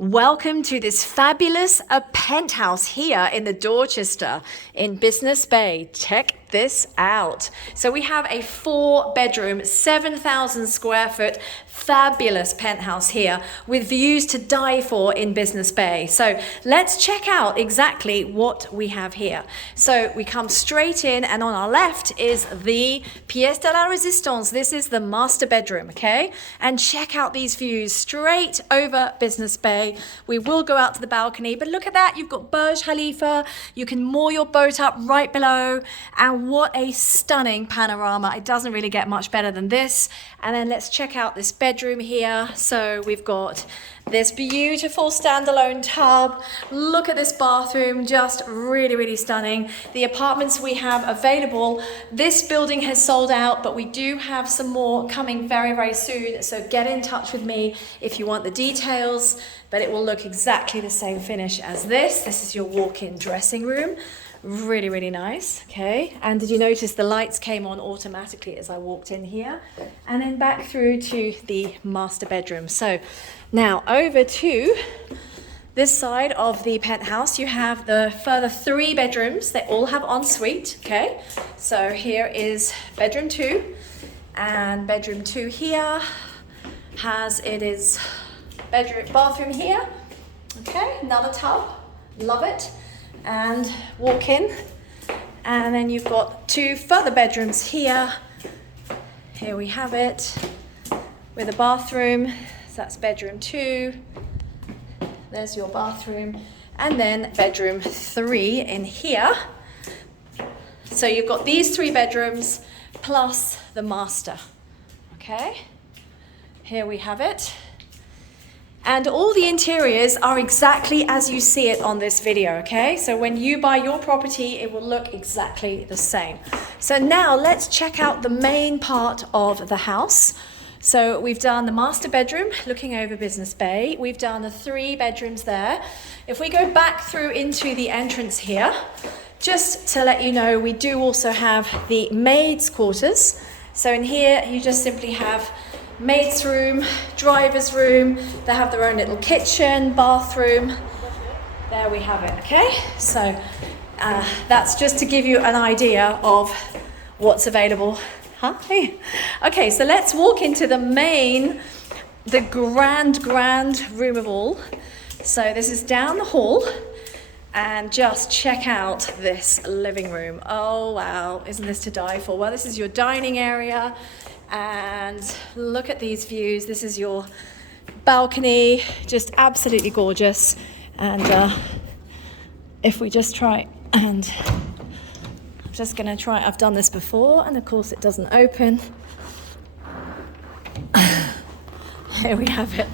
Welcome to this fabulous penthouse here in the Dorchester in Business Bay. Check this out. So we have a 4-bedroom, 7,000 square foot, fabulous penthouse here with views to die for in Business Bay. So let's check out exactly what we have here. So we come straight in, and on our left is the pièce de la résistance. This is the master bedroom, okay? And check out these views straight over Business Bay. We will go out to the balcony, but look at that. You've got Burj Khalifa. You can moor your boat up right below, and what a stunning panorama. It doesn't really get much better than this. And then let's check out this bedroom here. So we've got this beautiful standalone tub. Look at this bathroom, just really, really stunning. The apartments we have available, this building has sold out, but we do have some more coming very, very soon. So get in touch with me if you want the details, but it will look exactly the same finish as this. This is your walk-in dressing room. Really, really nice, okay? And did you notice the lights came on automatically as I walked in here? And then back through to the master bedroom. So now over to this side of the penthouse, you have the further 3 bedrooms. They all have ensuite, okay? So here is bedroom 2, and bedroom 2 here bathroom here, okay? Another tub, love it. And walk in, and then you've got 2 further bedrooms here. Here we have it with a bathroom. So that's bedroom 2. There's your bathroom, and then bedroom 3 in here. So you've got these 3 bedrooms plus the master. Okay, here we have it. And all the interiors are exactly as you see it on this video, okay? So when you buy your property, it will look exactly the same. So now let's check out the main part of the house. So we've done the master bedroom looking over Business Bay. We've done the 3 bedrooms there. If we go back through into the entrance here, just to let you know, we do also have the maid's quarters. So in here, you just simply have maid's room, driver's room. They have their own little kitchen, bathroom. There we have it, okay? So that's just to give you an idea of what's available. Hi. Okay, so let's walk into the grand room of all. So this is down the hall, and just check out this living room. Oh, wow, isn't this to die for? Well, this is your dining area. And look at these views. This is your balcony, just absolutely gorgeous. And if we just try, and I'm just gonna try, I've done this before, and of course it doesn't open. Here we have it.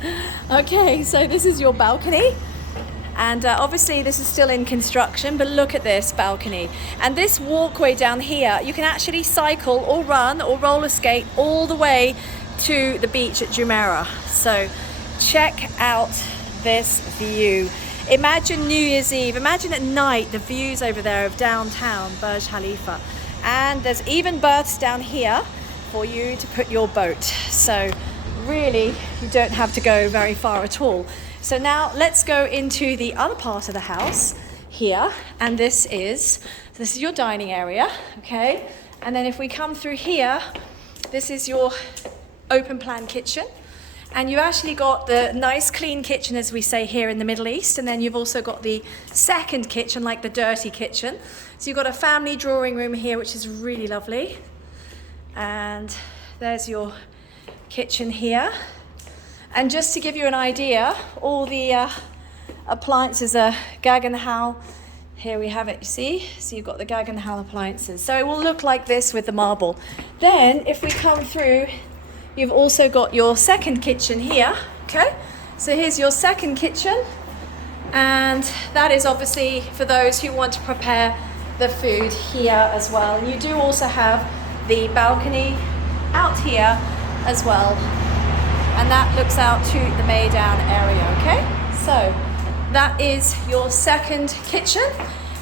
Okay, so this is your balcony. And obviously this is still in construction, but look at this balcony. And this walkway down here, you can actually cycle or run or roller skate all the way to the beach at Jumeirah. So check out this view. Imagine New Year's Eve, imagine at night the views over there of downtown Burj Khalifa. And there's even berths down here for you to put your boat. So really, you don't have to go very far at all. So now let's go into the other part of the house here, and this is your dining area, okay? And then if we come through here, this is your open plan kitchen, and you actually got the nice clean kitchen, as we say here in the Middle East, and then you've also got the second kitchen, like the dirty kitchen. So you've got a family drawing room here, which is really lovely, and there's your kitchen here. And just to give you an idea, all the appliances are Gaggenau. Here we have it, you see? So you've got the Gaggenau appliances. So it will look like this with the marble. Then if we come through, you've also got your second kitchen here, okay? So here's your second kitchen. And that is obviously for those who want to prepare the food here as well. And you do also have the balcony out here as well. And that looks out to the Maidan area, okay? So that is your second kitchen.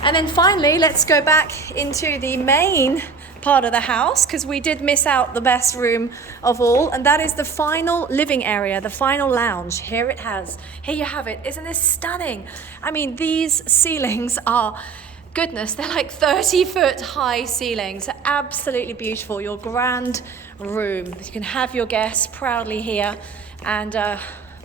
And then finally, let's go back into the main part of the house because we did miss out the best room of all, and that is the final living area, the final lounge. Here you have it. Isn't this stunning? I mean, these ceilings are, goodness, they're like 30-foot high ceilings. Absolutely beautiful. Your grand room. You can have your guests proudly here, and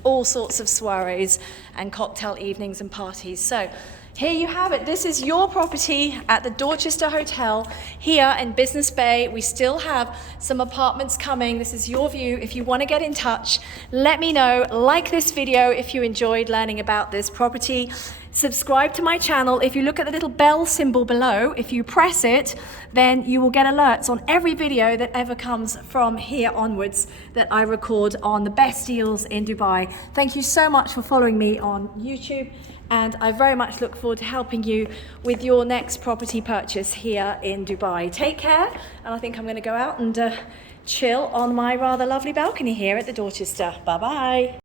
all sorts of soirees and cocktail evenings and parties. So here you have it. This is your property at the Dorchester Hotel here in Business Bay. We still have some apartments coming. This is your view. If you want to get in touch, let me know. Like this video if you enjoyed learning about this property. Subscribe to my channel. If you look at the little bell symbol below, if you press it, then you will get alerts on every video that ever comes from here onwards that I record on the best deals in Dubai. Thank you so much for following me on YouTube, and I very much look forward to helping you with your next property purchase here in Dubai. Take care, and I think I'm going to go out and chill on my rather lovely balcony here at the Dorchester. Bye bye.